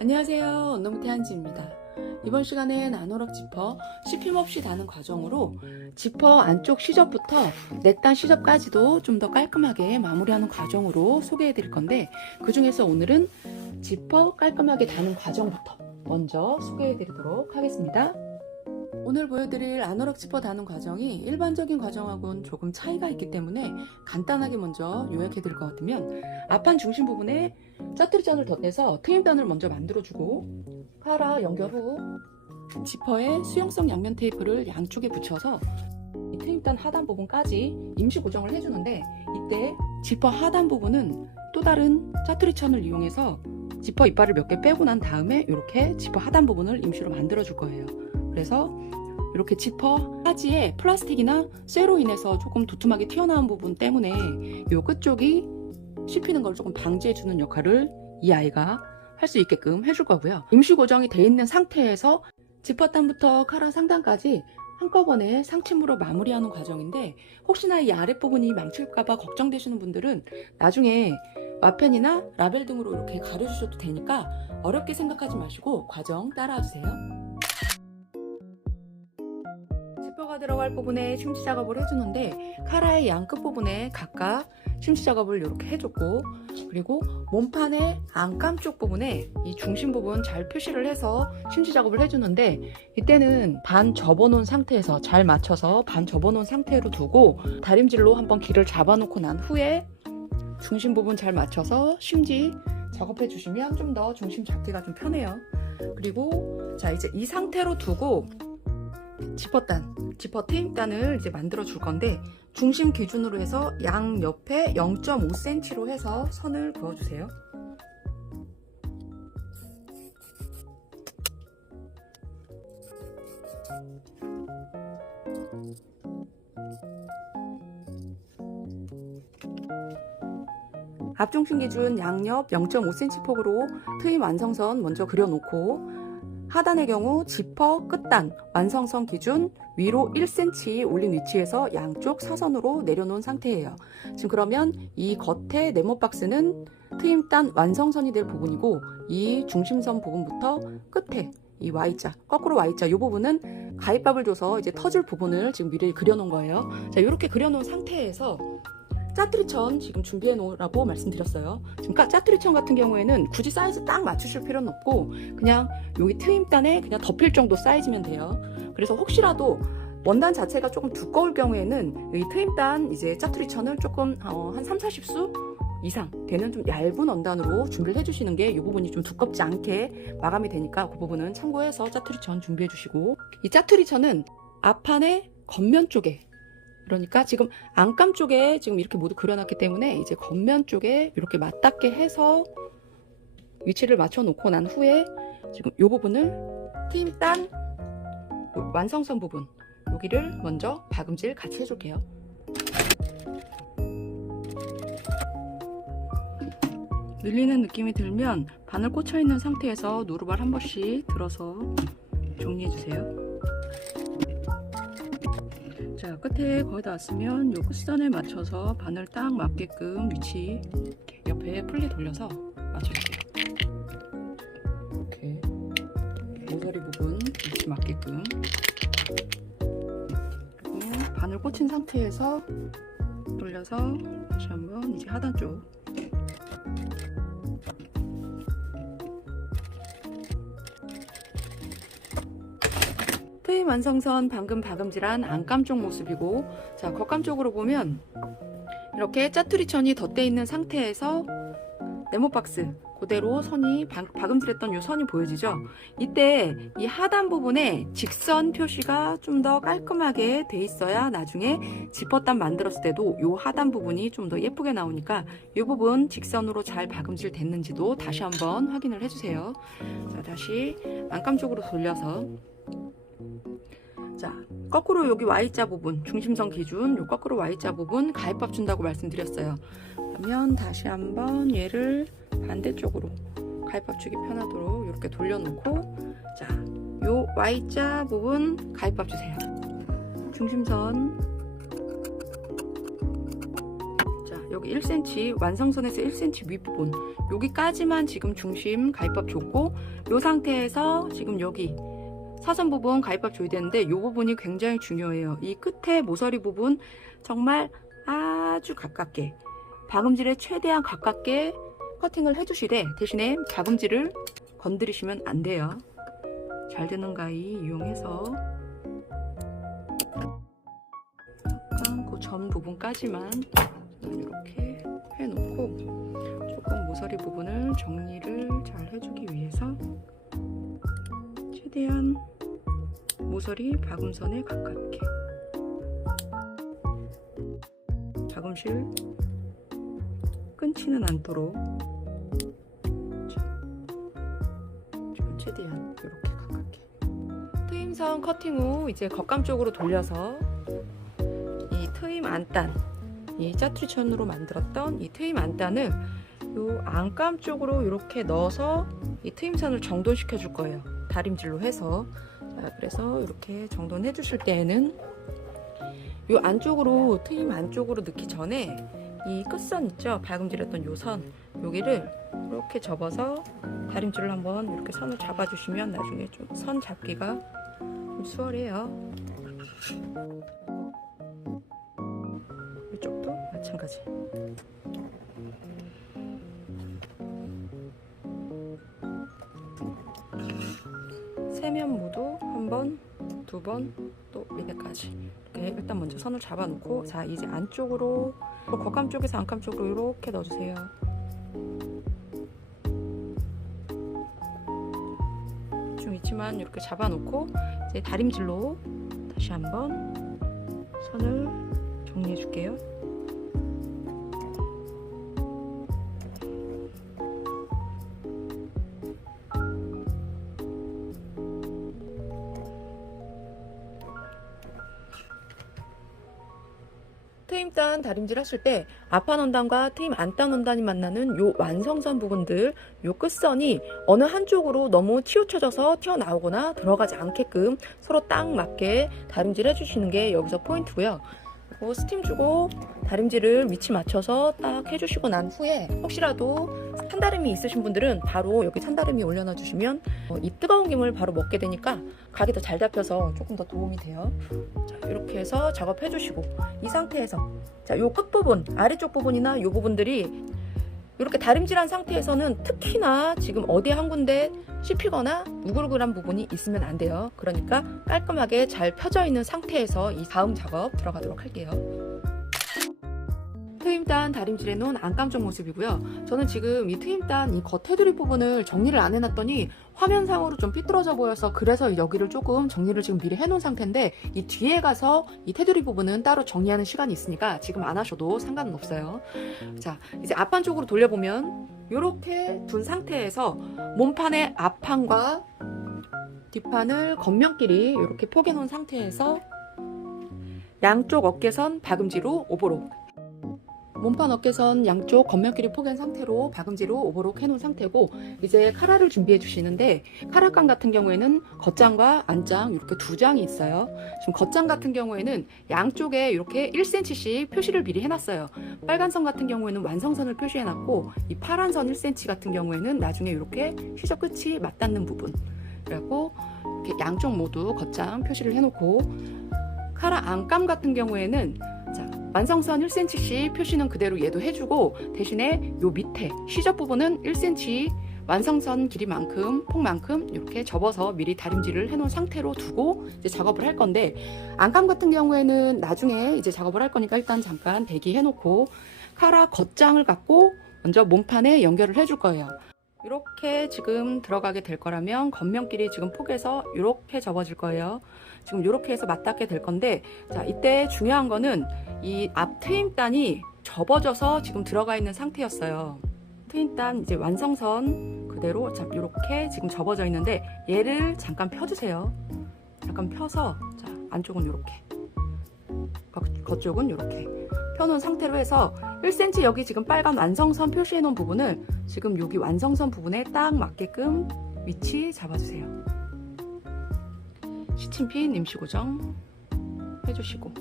안녕하세요. 언노무태 한지입니다. 이번 시간엔 아노락 지퍼 씹힘없이 다는 과정으로 지퍼 안쪽 시접부터 내딴 시접까지도 좀 더 깔끔하게 마무리하는 과정으로 소개해 드릴 건데, 그 중에서 오늘은 지퍼 깔끔하게 다는 과정부터 먼저 소개해 드리도록 하겠습니다. 오늘 보여드릴 아노락 지퍼 다는 과정이 일반적인 과정하고는 조금 차이가 있기 때문에 간단하게 먼저 요약해 드릴 것 같으면, 앞판 중심 부분에 짜투리전을 덧대서 트임단을 먼저 만들어주고, 카라 연결 후 지퍼에 수용성 양면 테이프를 양쪽에 붙여서 이 트임단 하단 부분까지 임시 고정을 해주는데, 이때 지퍼 하단 부분은 또 다른 짜투리천을 이용해서 지퍼 이빨을 몇 개 빼고 난 다음에 이렇게 지퍼 하단 부분을 임시로 만들어 줄 거예요. 그래서 이렇게 지퍼 하지에 플라스틱이나 쇠로 인해서 조금 두툼하게 튀어나온 부분 때문에 이 끝쪽이 씹히는 걸 조금 방지해주는 역할을 이 아이가 할 수 있게끔 해줄 거고요. 임시 고정이 돼 있는 상태에서 지퍼단부터 카라 상단까지 한꺼번에 상침으로 마무리하는 과정인데, 혹시나 이 아랫부분이 망칠까봐 걱정되시는 분들은 나중에 와펜이나 라벨 등으로 이렇게 가려주셔도 되니까 어렵게 생각하지 마시고 과정 따라와주세요. 지퍼가 들어갈 부분에 심지 작업을 해주는데, 카라의 양 끝 부분에 각각 심지 작업을 이렇게 해줬고, 그리고 몸판의 안감 쪽 부분에 이 중심 부분 잘 표시를 해서 심지 작업을 해주는데, 이때는 반 접어놓은 상태에서 잘 맞춰서 반 접어놓은 상태로 두고 다림질로 한번 길을 잡아놓고 난 후에 중심 부분 잘 맞춰서 심지 작업해 주시면 좀 더 중심 잡기가 좀 편해요. 그리고 자, 이제 이 상태로 두고 지퍼 트임단을 이제 만들어 줄 건데, 중심 기준으로 해서 양 옆에 0.5cm로 해서 선을 그어주세요. 앞중심 기준 양옆 0.5cm 폭으로 트임 완성선 먼저 그려놓고, 하단의 경우 지퍼 끝단 완성선 기준 위로 1cm 올린 위치에서 양쪽 사선으로 내려놓은 상태예요. 지금 그러면 이 겉에 네모 박스는 트임단 완성선이 될 부분이고, 이 중심선 부분부터 끝에 이 Y자, 거꾸로 Y자 이 부분은 가위밥을 줘서 이제 터질 부분을 지금 미리 그려놓은 거예요. 자, 이렇게 그려놓은 상태에서 짜투리천 지금 준비해 놓으라고 말씀드렸어요. 지금 짜투리천 같은 경우에는 굳이 사이즈 딱 맞추실 필요는 없고, 그냥 여기 트임단에 그냥 덮일 정도 사이즈면 돼요. 그래서 혹시라도 원단 자체가 조금 두꺼울 경우에는 이 트임단 이제 짜투리천을 조금 한 3, 40수 이상 되는 좀 얇은 원단으로 준비를 해주시는 게 이 부분이 좀 두껍지 않게 마감이 되니까 그 부분은 참고해서 짜투리천 준비해 주시고, 이 짜투리천은 앞판의 겉면 쪽에, 그러니까 지금 안감 쪽에 지금 이렇게 모두 그려놨기 때문에 이제 겉면 쪽에 이렇게 맞닿게 해서 위치를 맞춰 놓고 난 후에 지금 이 부분을 트임단 완성선 부분 여기를 먼저 박음질 같이 해줄게요. 늘리는 느낌이 들면 바늘 꽂혀 있는 상태에서 누르발 한 번씩 들어서 정리해 주세요. 자, 끝에 거의 다 왔으면 요 끝선에 맞춰서 바늘 딱 맞게끔 위치 이렇게 옆에 풀리 돌려서 맞춰주세요. 이렇게 모서리 부분 위치 맞게끔. 그리고 바늘 꽂힌 상태에서 돌려서 다시 한번 이제 하단 쪽 트임 완성선 방금 박음질한 안감 쪽 모습이고, 자, 겉감 쪽으로 보면 이렇게 짜투리천이 덧대 있는 상태에서 네모박스 그대로 선이 박음질했던 이 선이 보여지죠. 이때 이 하단 부분에 직선 표시가 좀 더 깔끔하게 돼 있어야 나중에 지퍼단 만들었을 때도 이 하단 부분이 좀 더 예쁘게 나오니까 이 부분 직선으로 잘 박음질 됐는지도 다시 한번 확인을 해주세요. 자, 다시 안감 쪽으로 돌려서, 자, 거꾸로 여기 Y자 부분, 중심선 기준 요 거꾸로 Y자 부분 가위밥 준다고 말씀드렸어요. 그러면 다시 한번 얘를 반대쪽으로 가위밥 주기 편하도록 이렇게 돌려놓고, 자, 요 Y자 부분 가위밥 주세요. 중심선, 자, 여기 1cm 완성선에서 1cm 윗부분 여기까지만 지금 중심 가위밥 줬고 이 상태에서 지금 여기 사선 부분 가위밥 줘야 되는데 이 부분이 굉장히 중요해요. 이 끝에 모서리 부분 정말 아주 가깝게 박음질에 최대한 가깝게 커팅을 해주시되 대신에 박음질을 건드리시면 안 돼요. 잘 되는 가위 이용해서 약간 그 전 부분까지만 이렇게 해놓고 조금 모서리 부분을 정리를 잘 해주기 위해서 최대한 모서리 박음선에 가깝게 박음실 끊지는 않도록 지금 최대한 이렇게 가깝게 트임선 커팅 후 이제 겉감 쪽으로 돌려서 이 트임 안단 이 짜투리천으로 만들었던 이 트임 안단을 요 안감 쪽으로 이렇게 넣어서 이 트임선을 정돈시켜 줄 거예요. 다림질로 해서. 자, 그래서 이렇게 정돈해 주실 때에는 요 안쪽으로 트임 안쪽으로 넣기 전에 이 끝선 있죠? 박음질했던 요 선 여기를 이렇게 접어서 다림질을 한번 이렇게 선을 잡아 주시면 나중에 좀 선 잡기가 좀 수월해요. 이쪽도 마찬가지. 세면 모두 한 번, 두 번, 또 4개까지 이렇게 일단 먼저 선을 잡아 놓고 자 이제 안쪽으로 겉감 쪽에서 안감 쪽으로 이렇게 넣어주세요. 좀 있지만 이렇게 잡아 놓고 이제 다림질로 다시 한번 선을 정리해 줄게요. 트임단 다림질 하실 때 앞판 원단과 트임 안단 원단이 만나는 요 완성선 부분들 요 끝선이 어느 한쪽으로 너무 치우쳐져서 튀어나오거나 들어가지 않게끔 서로 딱 맞게 다림질 해주시는 게 여기서 포인트고요. 그리고 스팀 주고 다림질을 위치 맞춰서 딱 해주시고 난 후에 혹시라도 산다름이 있으신 분들은 바로 여기 산다름이 올려놔 주시면 이 뜨거운 김을 바로 먹게 되니까 각이 더 잘 잡혀서 조금 더 도움이 돼요. 자, 이렇게 해서 작업해 주시고 이 상태에서 자, 요 끝부분 아래쪽 부분이나 요 부분들이 이렇게 다림질한 상태에서는 특히나 지금 어디 한 군데 씹히거나 우글우글한 부분이 있으면 안 돼요. 그러니까 깔끔하게 잘 펴져 있는 상태에서 이 다음 작업 들어가도록 할게요. 트임단 다림질해 놓은 안감 쪽 모습이고요. 저는 지금 이 트임단 이 겉 테두리 부분을 정리를 안 해놨더니 화면상으로 좀 삐뚤어져 보여서 그래서 여기를 조금 정리를 지금 미리 해놓은 상태인데 이 뒤에 가서 이 테두리 부분은 따로 정리하는 시간이 있으니까 지금 안 하셔도 상관은 없어요. 자, 이제 앞판 쪽으로 돌려보면 이렇게 둔 상태에서 몸판의 앞판과 뒷판을 겉면끼리 이렇게 포개 놓은 상태에서 양쪽 어깨선 박음지로 오버록 몸판 어깨선 양쪽 겉면끼리 포갠 상태로 박음지로 오버록 해놓은 상태고 이제 카라를 준비해 주시는데 카라감 같은 경우에는 겉장과 안장 이렇게 두 장이 있어요. 지금 겉장 같은 경우에는 양쪽에 이렇게 1cm씩 표시를 미리 해놨어요. 빨간 선 같은 경우에는 완성선을 표시해놨고 이 파란 선 1cm 같은 경우에는 나중에 이렇게 시저 끝이 맞닿는 부분 그래갖고 이렇게 양쪽 모두 겉장 표시를 해놓고 카라 안감 같은 경우에는 자, 완성선 1cm씩 표시는 그대로 얘도 해주고 대신에 요 밑에 시접 부분은 1cm 완성선 길이만큼 폭만큼 이렇게 접어서 미리 다림질을 해놓은 상태로 두고 이제 작업을 할 건데 안감 같은 경우에는 나중에 이제 작업을 할 거니까 일단 잠깐 대기해 놓고 카라 겉장을 갖고 먼저 몸판에 연결을 해줄 거예요. 이렇게 지금 들어가게 될 거라면 겉면끼리 지금 폭에서 이렇게 접어질 거예요. 지금 이렇게 해서 맞닿게 될 건데 자 이때 중요한 거는 이 앞 트임단이 접어져서 지금 들어가 있는 상태였어요. 트임단 이제 완성선 그대로 자 이렇게 지금 접어져 있는데 얘를 잠깐 펴주세요. 잠깐 펴서 자 안쪽은 이렇게 겉쪽은 이렇게 펴놓은 상태로 해서 1cm 여기 지금 빨간 완성선 표시해 놓은 부분을 지금 여기 완성선 부분에 딱 맞게끔 위치 잡아주세요. 시침핀 임시 고정 해주시고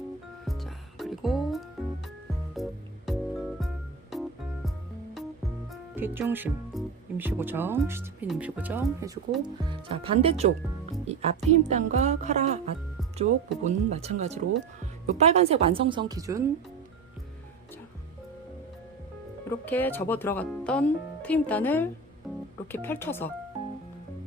자 그리고 뒷중심 임시 고정, CG핀 임시 고정 해주고, 자 반대쪽 이 앞에 힘단과 카라 앞쪽 부분 마찬가지로 요 빨간색 완성선 기준, 자 이렇게 접어 들어갔던 트임단을 이렇게 펼쳐서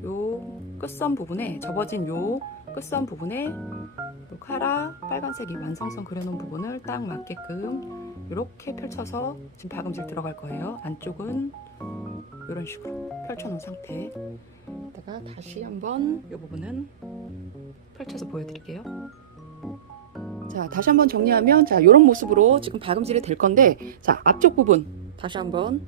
요 끝선 부분에, 접어진 요 끝선 부분에 요 카라 빨간색 이 완성선 그려놓은 부분을 딱 맞게끔 이렇게 펼쳐서 지금 박음질 들어갈 거예요. 안쪽은 이런 식으로 펼쳐놓은 상태에다가 다시 한번 이 부분은 펼쳐서 보여드릴게요. 자 다시 한번 정리하면, 자 이런 모습으로 지금 박음질이 될 건데, 자 앞쪽 부분 다시 한번,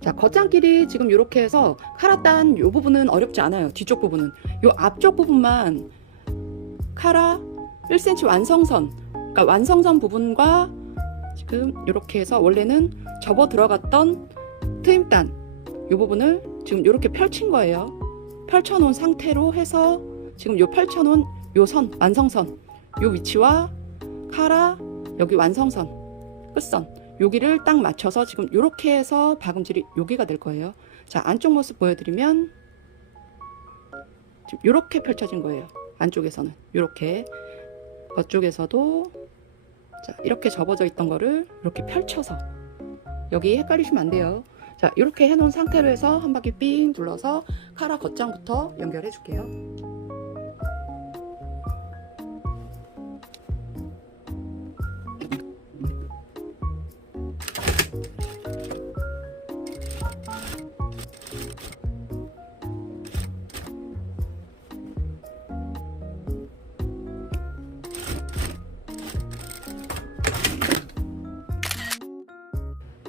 자 겉장끼리 지금 이렇게 해서 카라 딴 요 부분은 어렵지 않아요. 뒤쪽 부분은 요 앞쪽 부분만 카라 1cm 완성선, 그러니까 완성선 부분과 지금 이렇게 해서 원래는 접어 들어갔던 트임단 이 부분을 지금 이렇게 펼친 거예요. 펼쳐 놓은 상태로 해서 지금 요 펼쳐 놓은 요 선, 완성선 요 위치와 카라 여기 완성선 끝선 여기를 딱 맞춰서 지금 이렇게 해서 박음질이 여기가 될 거예요. 자 안쪽 모습 보여드리면 지금 이렇게 펼쳐진 거예요. 안쪽에서는 이렇게, 겉쪽에서도 자 이렇게 접어져 있던 거를 이렇게 펼쳐서, 여기 헷갈리시면 안 돼요. 자 이렇게 해놓은 상태로 해서 한 바퀴 삥 둘러서 카라 겉장부터 연결해 줄게요.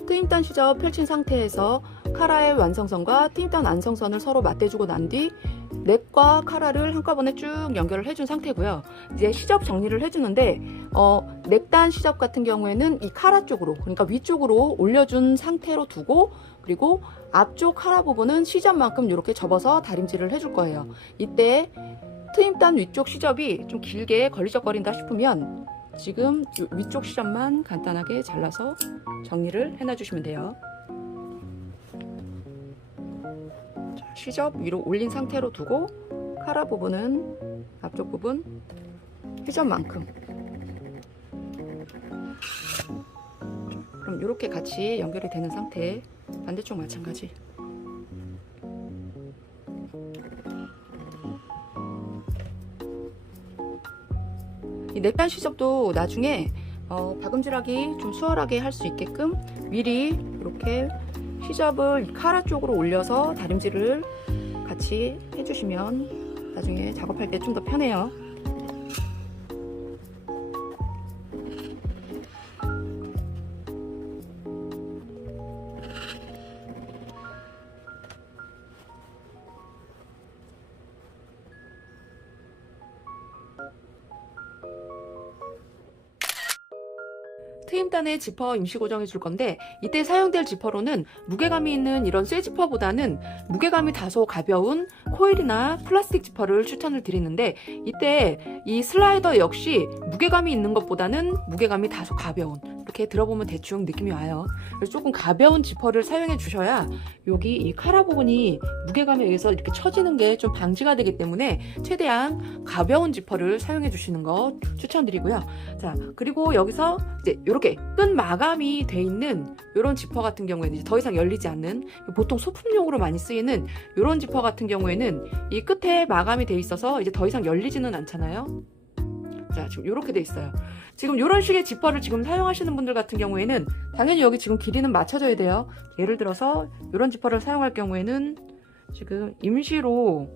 트임단 시접 펼친 상태에서 카라의 완성선과 트임단 완성선을 서로 맞대주고 난 뒤 넥과 카라를 한꺼번에 쭉 연결을 해준 상태고요. 이제 시접 정리를 해주는데, 넥단 시접 같은 경우에는 이 카라 쪽으로, 그러니까 위쪽으로 올려준 상태로 두고, 그리고 앞쪽 카라 부분은 시접만큼 이렇게 접어서 다림질을 해줄 거예요. 이때 트임단 위쪽 시접이 좀 길게 걸리적거린다 싶으면 지금 위쪽 시접만 간단하게 잘라서 정리를 해놔 주시면 돼요. 자, 시접 위로 올린 상태로 두고 카라 부분은 앞쪽 부분 시접만큼, 그럼 이렇게 같이 연결이 되는 상태. 반대쪽 마찬가지. 이 넥단 시접도 나중에 박음질하기 좀 수월하게 할 수 있게끔 미리 이렇게 시접을 카라 쪽으로 올려서 다림질을 같이 해주시면 나중에 작업할 때 좀 더 편해요. 트임단에 지퍼 임시 고정해 줄 건데, 이때 사용될 지퍼로는 무게감이 있는 이런 쇠 지퍼보다는 무게감이 다소 가벼운 코일이나 플라스틱 지퍼를 추천을 드리는데, 이때 이 슬라이더 역시 무게감이 있는 것보다는 무게감이 다소 가벼운, 이렇게 들어보면 대충 느낌이 와요. 그래서 조금 가벼운 지퍼를 사용해 주셔야 여기 이 카라 부분이 무게감에 의해서 이렇게 처지는 게 좀 방지가 되기 때문에 최대한 가벼운 지퍼를 사용해 주시는 거 추천드리고요. 자, 그리고 여기서 이제 이렇게 끈 마감이 돼 있는 이런 지퍼 같은 경우에는 이제 더 이상 열리지 않는, 보통 소품용으로 많이 쓰이는 이런 지퍼 같은 경우에는 이 끝에 마감이 돼 있어서 이제 더 이상 열리지는 않잖아요. 자, 지금 이렇게 돼 있어요. 지금 이런 식의 지퍼를 지금 사용하시는 분들 같은 경우에는 당연히 여기 지금 길이는 맞춰져야 돼요. 예를 들어서 이런 지퍼를 사용할 경우에는 지금 임시로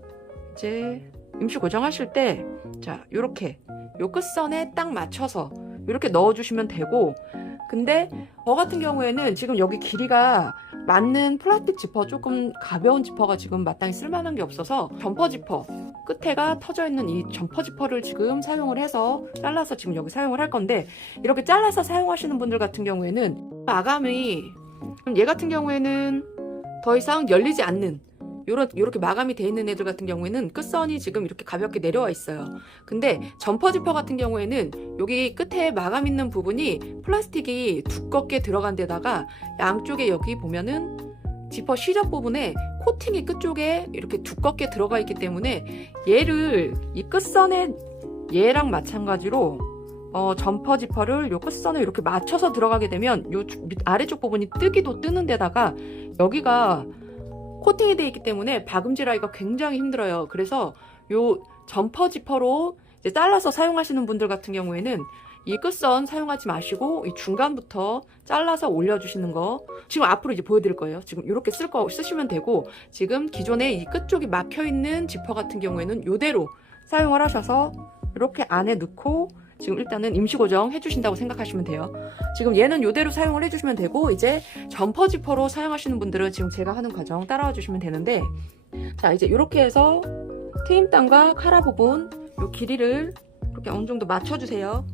이제 임시 고정하실 때, 자, 이렇게 요 끝선에 딱 맞춰서 이렇게 넣어주시면 되고, 근데 저 같은 경우에는 지금 여기 길이가 맞는 플라스틱 지퍼, 조금 가벼운 지퍼가 지금 마땅히 쓸만한 게 없어서 점퍼 지퍼, 끝에가 터져 있는 이 점퍼 지퍼를 지금 사용을 해서 잘라서 지금 여기 사용을 할 건데, 이렇게 잘라서 사용하시는 분들 같은 경우에는 마감이, 얘 같은 경우에는 더 이상 열리지 않는 이렇게 마감이 돼 있는 애들 같은 경우에는 끝선이 지금 이렇게 가볍게 내려와 있어요. 근데 점퍼 지퍼 같은 경우에는 여기 끝에 마감 있는 부분이 플라스틱이 두껍게 들어간 데다가 양쪽에 여기 보면은 지퍼 시접 부분에 코팅이 끝쪽에 이렇게 두껍게 들어가 있기 때문에 얘를 이 끝선에 얘랑 마찬가지로 점퍼 지퍼를 요 끝선에 이렇게 맞춰서 들어가게 되면 요 아래쪽 부분이 뜨기도 뜨는 데다가 여기가 코팅이 되어 있기 때문에 박음질하기가 굉장히 힘들어요. 그래서 요 점퍼 지퍼로 이제 잘라서 사용하시는 분들 같은 경우에는 이 끝선 사용하지 마시고 이 중간부터 잘라서 올려주시는 거 지금 앞으로 이제 보여드릴 거예요. 지금 이렇게 쓰시면 되고, 지금 기존에 이 끝쪽이 막혀있는 지퍼 같은 경우에는 이대로 사용을 하셔서 이렇게 안에 넣고 지금 일단은 임시 고정 해주신다고 생각하시면 돼요. 지금 얘는 이대로 사용을 해주시면 되고, 이제 점퍼 지퍼로 사용하시는 분들은 지금 제가 하는 과정 따라와 주시면 되는데, 자 이제 이렇게 해서 트임단과 카라 부분 요 길이를 이렇게 어느 정도 맞춰주세요.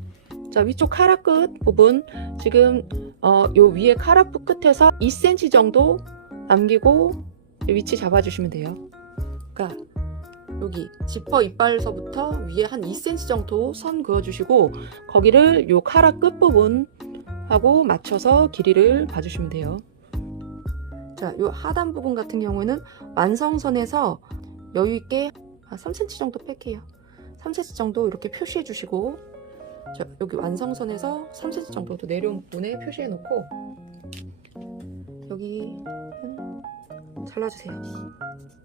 자 위쪽 카라 끝 부분 지금 요 위에 카라 끝에서 2cm 정도 남기고 위치 잡아주시면 돼요. 그러니까 여기 지퍼 이빨서부터 위에 한 2cm 정도 선 그어주시고 거기를 요 카라 끝 부분하고 맞춰서 길이를 봐주시면 돼요. 자, 요 하단 부분 같은 경우에는 완성선에서 여유 있게 3cm 정도 뺄게요. 3cm 정도 이렇게 표시해 주시고, 자, 여기 완성선에서 3cm 정도 내려온 부분에 표시해 놓고 여기 잘라주세요.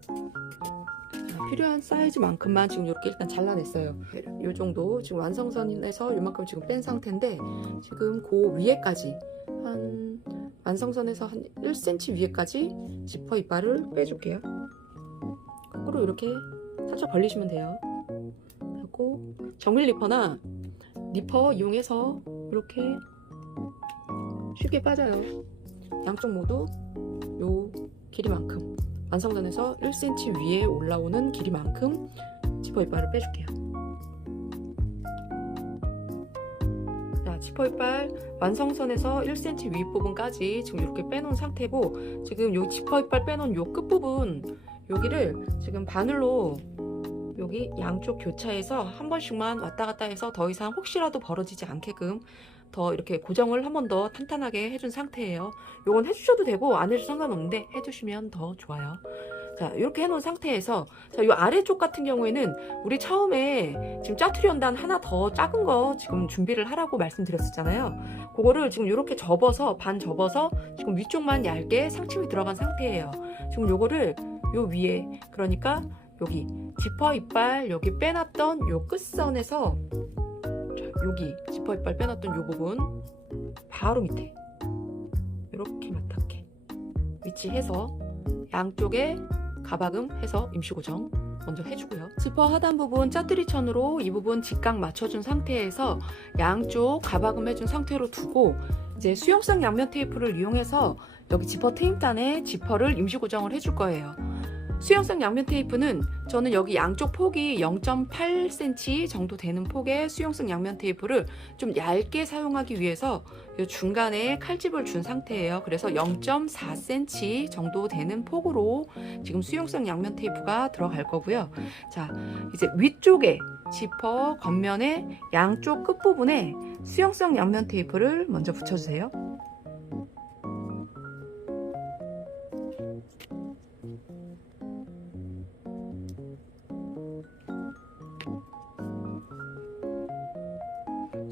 자, 필요한 사이즈만큼만 지금 이렇게 일단 잘라냈어요. 이 정도 지금 완성선에서 이만큼 지금 뺀 상태인데, 지금 그 위에까지 한 완성선에서 한 1cm 위에까지 지퍼 이빨을 빼줄게요. 거꾸로 이렇게 살짝 벌리시면 돼요. 하고 정밀 니퍼나 니퍼 이용해서 이렇게 쉽게 빠져요. 양쪽 모두 요 길이만큼, 완성선에서 1cm 위에 올라오는 길이만큼 지퍼 이빨을 빼줄게요. 자, 지퍼 이빨 완성선에서 1cm 위 부분까지 지금 이렇게 빼놓은 상태고, 지금 요 지퍼 이빨 빼놓은 요 끝부분 여기를 지금 바늘로 여기 양쪽 교차해서 한 번씩만 왔다 갔다 해서 더 이상 혹시라도 벌어지지 않게끔 더 이렇게 고정을 한 번 더 탄탄하게 해준 상태예요. 요건 해주셔도 되고 안 해도 상관없는데 해주시면 더 좋아요. 자, 이렇게 해놓은 상태에서, 자, 요 아래쪽 같은 경우에는 우리 처음에 지금 짜투리 연단 하나 더 작은 거 지금 준비를 하라고 말씀드렸었잖아요. 그거를 지금 이렇게 접어서 반 접어서 지금 위쪽만 얇게 상침이 들어간 상태예요. 지금 요거를 요 위에, 그러니까 여기 지퍼 이빨 여기 빼놨던 요 끝선에서, 자, 여기 지퍼 이빨 빼놨던 요 부분 바로 밑에 이렇게 맞닿게 위치해서 양쪽에 가박음 해서 임시 고정 먼저 해주고요. 지퍼 하단 부분 짜투리 천으로 이 부분 직각 맞춰준 상태에서 양쪽 가박음 해준 상태로 두고, 이제 수용성 양면 테이프를 이용해서 여기 지퍼 트임단에 지퍼를 임시 고정을 해줄 거예요. 수용성 양면 테이프는 저는 여기 양쪽 폭이 0.8cm 정도 되는 폭의 수용성 양면 테이프를 좀 얇게 사용하기 위해서 이 중간에 칼집을 준 상태예요. 그래서 0.4cm 정도 되는 폭으로 지금 수용성 양면 테이프가 들어갈 거고요. 자, 이제 위쪽에 지퍼 겉면에 양쪽 끝부분에 수용성 양면 테이프를 먼저 붙여주세요.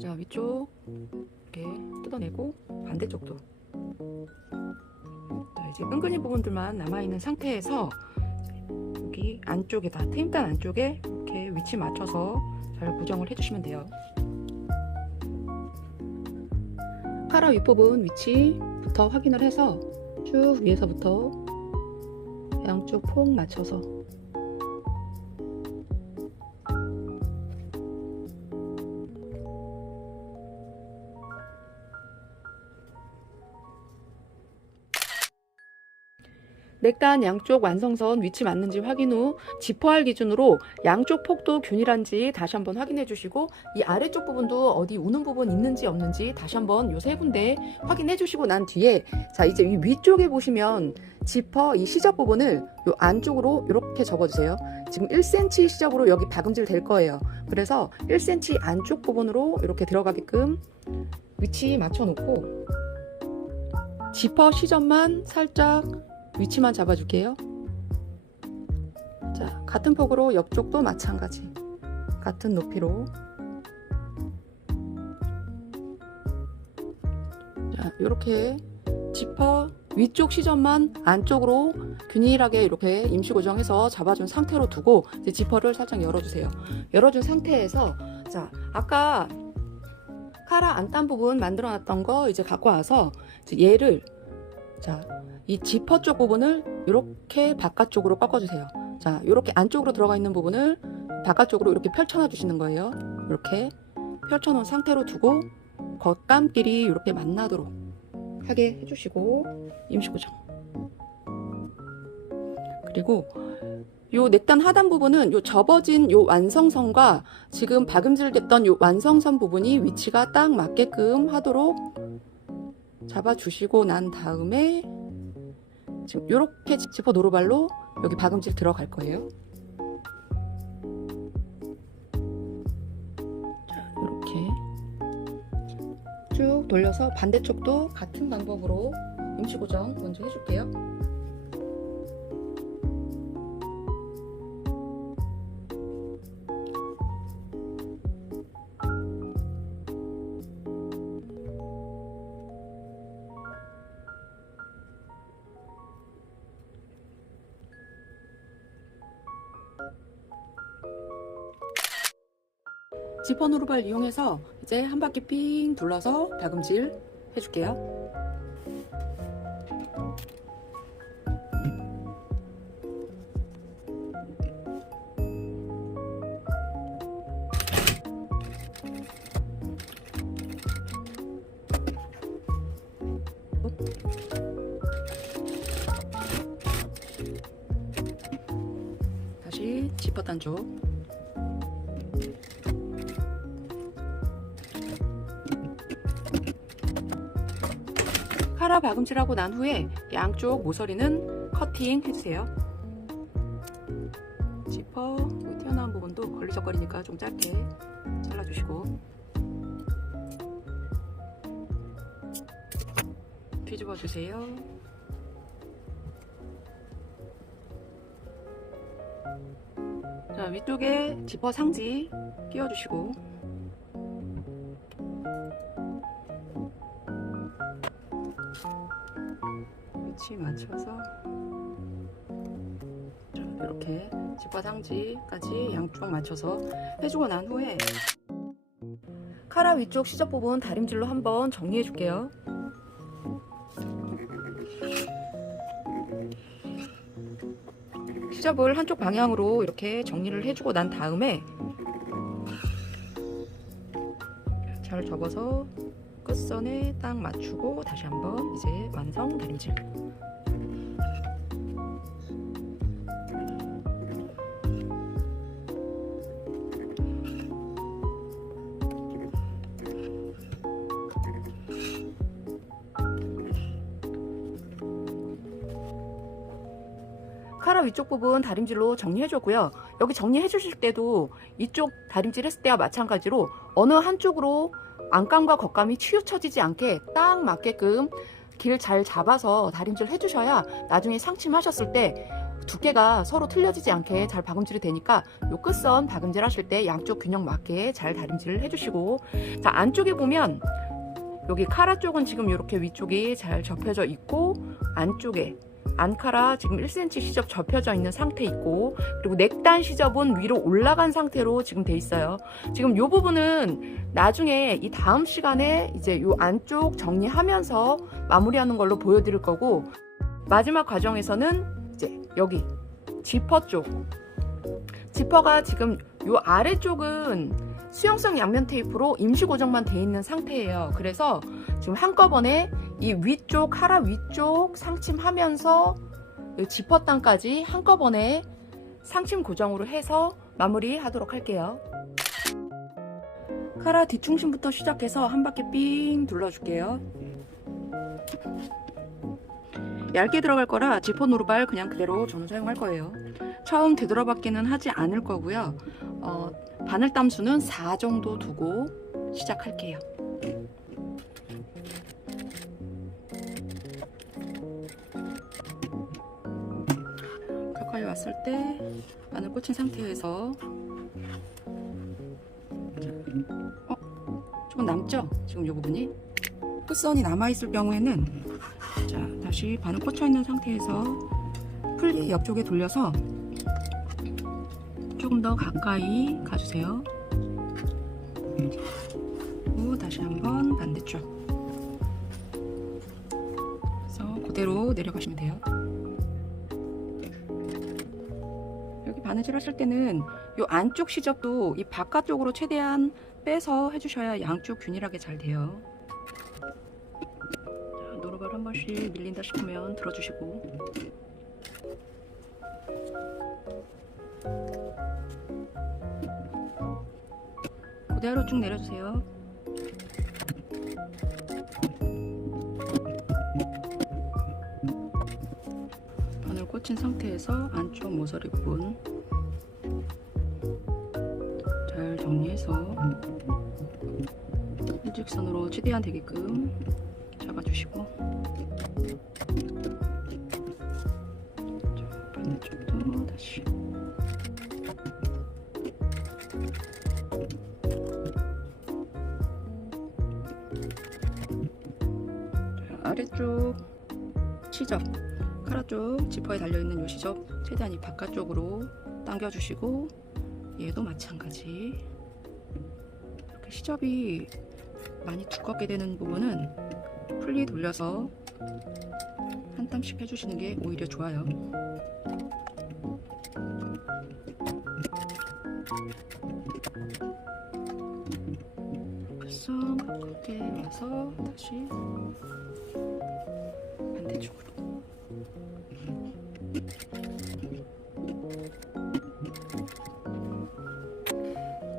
자, 위쪽 이렇게 뜯어내고 반대쪽도, 자, 이제 끈끈이 부분들만 남아있는 상태에서 여기 안쪽에다 트임단 안쪽에 이렇게 위치 맞춰서 잘 고정을 해주시면 돼요. 카라 윗부분 위치부터 확인을 해서 쭉 위에서부터 양쪽 폭 맞춰서 넥단 양쪽 완성선 위치 맞는지 확인 후 지퍼할 기준으로 양쪽 폭도 균일한지 다시 한번 확인해 주시고, 이 아래쪽 부분도 어디 우는 부분 있는지 없는지 다시 한번 요 세 군데 확인해 주시고 난 뒤에, 자, 이제 이 위쪽에 보시면 지퍼 이 시접 부분을 요 안쪽으로 이렇게 접어주세요. 지금 1cm 시접으로 여기 박음질 될 거예요. 그래서 1cm 안쪽 부분으로 이렇게 들어가게끔 위치 맞춰 놓고 지퍼 시접만 살짝 위치만 잡아줄게요. 자, 같은 폭으로 옆쪽도 마찬가지 같은 높이로. 자, 이렇게 지퍼 위쪽 시접만 안쪽으로 균일하게 이렇게 임시 고정해서 잡아준 상태로 두고 이제 지퍼를 살짝 열어주세요. 열어준 상태에서 자, 아까 카라 안단 부분 만들어 놨던 거 이제 갖고 와서 이제 얘를 자, 이 지퍼 쪽 부분을 이렇게 바깥쪽으로 꺾어주세요. 자, 이렇게 안쪽으로 들어가 있는 부분을 바깥쪽으로 이렇게 펼쳐놔 주시는 거예요. 이렇게 펼쳐놓은 상태로 두고 겉감끼리 이렇게 만나도록 하게 해주시고 임시 고정. 그리고 요 넥단 하단 부분은 요 접어진 요 완성선과 지금 박음질됐던 요 완성선 부분이 위치가 딱 맞게끔 하도록 잡아주시고 난 다음에 지금 요렇게 지퍼 노루발로 여기 박음질 들어갈 거예요. 자, 이렇게 쭉 돌려서 반대쪽도 같은 방법으로 임시 고정 먼저 해줄게요. 지퍼 노루발 이용해서 이제 한 바퀴 삥 둘러서 박음질 해줄게요. 다시 지퍼 단쪽. 카라 박음질하고 난 후에 양쪽 모서리는 커팅 해주세요. 지퍼 튀어나온 부분도 걸리적거리니까 좀 짧게 잘라주시고 뒤집어 주세요. 자, 위쪽에 지퍼 상지 끼워주시고 위치 맞춰서 자, 이렇게 지퍼 상지까지 양쪽 맞춰서 해주고 난 후에 카라 위쪽 시접 부분 다림질로 한번 정리해 줄게요. 시접을 한쪽 방향으로 이렇게 정리를 해주고 난 다음에 잘 접어서 끝선에 딱 맞추고 다시 한번 이제 완성 다림질. 카라 위쪽 부분 다림질로 정리해줬고요. 여기 정리해주실 때도 이쪽 다림질 했을 때와 마찬가지로 어느 한쪽으로 안감과 겉감이 치우쳐지지 않게 딱 맞게끔 길 잘 잡아서 다림질 해주셔야 나중에 상침하셨을 때 두께가 서로 틀려지지 않게 잘 박음질이 되니까 요 끝선 박음질 하실 때 양쪽 균형 맞게 잘 다림질을 해주시고 자, 안쪽에 보면 여기 카라 쪽은 지금 이렇게 위쪽이 잘 접혀져 있고 안쪽에 안카라 지금 1cm 시접 접혀져 있는 상태 있고 그리고 넥단 시접은 위로 올라간 상태로 지금 돼 있어요. 지금 이 부분은 나중에 이 다음 시간에 이제 이 안쪽 정리하면서 마무리하는 걸로 보여드릴 거고 마지막 과정에서는 이제 여기 지퍼 쪽 지퍼가 지금 이 아래쪽은 수용성 양면 테이프로 임시 고정만 돼 있는 상태예요. 그래서 지금 한꺼번에 이 위쪽 카라 위쪽 상침하면서 지퍼 땅까지 한꺼번에 상침 고정으로 해서 마무리하도록 할게요. 카라 뒷중심부터 시작해서 한 바퀴 삥 둘러줄게요. 얇게 들어갈 거라 지퍼 노루발 그냥 그대로 저는 사용할 거예요. 처음 되돌아받기는 하지 않을 거고요. 바늘 땀수는 4 정도 두고 시작할게요. 왔을 때 바늘 꽂힌 상태에서 조금 남죠? 지금 이 부분이 끝선이 남아있을 경우에는 자, 다시 바늘 꽂혀 있는 상태에서 풀리 옆쪽에 돌려서 조금 더 가까이 가주세요. 그리고 다시 한번 반대쪽. 그래서 그대로 내려가시면 돼요. 여기 바느질 하실 때는 이 안쪽 시접도 이 바깥쪽으로 최대한 빼서 해주셔야 양쪽 균일하게 잘 돼요. 자, 노루발 한 번씩 밀린다 싶으면 들어주시고, 그대로 쭉 내려주세요. 바늘 꽂힌 상태에서 안쪽 모서리 부분 잘 정리해서 일직선으로 최대한 되게끔 잡아주시고, 자, 반대쪽도 다시 아래쪽 시접, 카라 쪽 지퍼에 달려있는 이 시접 최대한 이 바깥쪽으로 당겨주시고, 얘도 마찬가지. 이렇게 시접이 많이 두껍게 되는 부분은 풀리 돌려서 한 땀씩 해주시는 게 오히려 좋아요. 그래서 가깝게 와서 다시 반대쪽으로.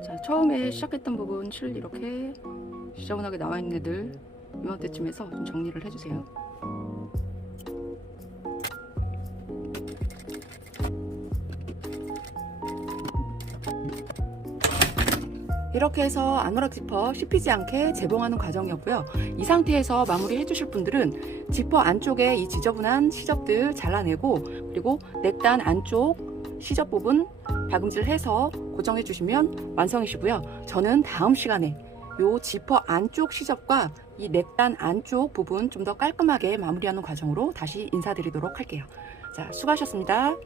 자, 처음에 시작했던 부분 실 이렇게 지저분하게 나와 있는 애들 이맘때쯤에서 좀 정리를 해주세요. 이렇게 해서 아노락 지퍼 씹히지 않게 재봉하는 과정이었고요. 이 상태에서 마무리 해주실 분들은 지퍼 안쪽에 이 지저분한 시접들 잘라내고, 그리고 넥단 안쪽 시접 부분 박음질 해서 고정해 주시면 완성이시고요. 저는 다음 시간에 이 지퍼 안쪽 시접과 이 넥단 안쪽 부분 좀 더 깔끔하게 마무리하는 과정으로 다시 인사드리도록 할게요. 자, 수고하셨습니다.